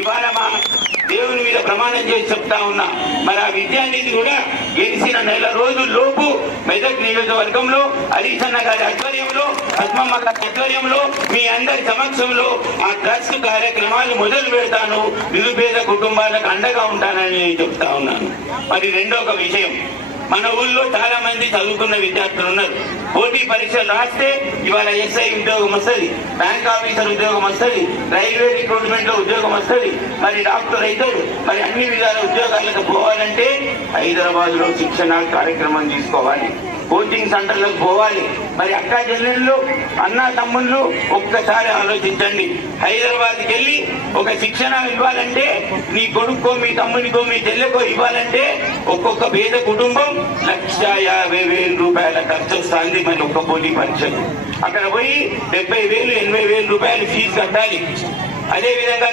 ఇవాళ మా దేవుని మీద ప్రమాణం చేసి చెప్తా ఉన్నా. మరి ఆ విద్యానిధి కూడా గెలిచిన నెల రోజుల్లోపు మెదక్ నియోజకవర్గంలో హరీశన్న గారి ఆధ్వర్యంలో, పద్మమ్మ గారి ఆధ్వర్యంలో, మీ అందరి సమక్షంలో ఆ ట్రస్ట్ కార్యక్రమాలు మొదలు పెడతాను. నిరుపేద కుటుంబాలకు అండగా ఉంటానని నేను చెప్తా ఉన్నాను. మరి రెండొక విషయం, మన ఊళ్ళో చాలా మంది చదువుకున్న విద్యార్థులు ఉన్నారు. పోటీ పరీక్షలు రాస్తే ఇవాళ ఎస్ఐ ఉద్యోగం వస్తుంది, బ్యాంక్ ఆఫీసర్ ఉద్యోగం వస్తుంది, రైల్వే రిక్రూట్మెంట్ లో ఉద్యోగం వస్తుంది, మరి డాక్టర్ అవుతాడు. మరి అన్ని విధాల ఉద్యోగాలకు పోవాలంటే హైదరాబాద్ లో శిక్షణ కార్యక్రమం తీసుకోవాలి, కోచింగ్ సెంటర్లకు పోవాలి. మరి అక్క చెల్లెళ్ళు, అన్న తమ్ముళ్ళు ఒక్కసారి ఆలోచించండి. హైదరాబాద్కి వెళ్ళి ఒక శిక్షణ ఇవ్వాలంటే, నీ కొడుకో మీ తమ్మునికో మీ చెల్లెకో ఇవ్వాలంటే ఒక్కొక్క పేద కుటుంబం 1,50,000 రూపాయల ఖర్చు వస్తుంది. మరి ఒక్క పోటీ పరీక్షలు అక్కడ పోయి 70,000 80,000 రూపాయలు ఫీజు కట్టాలి. అదేవిధంగా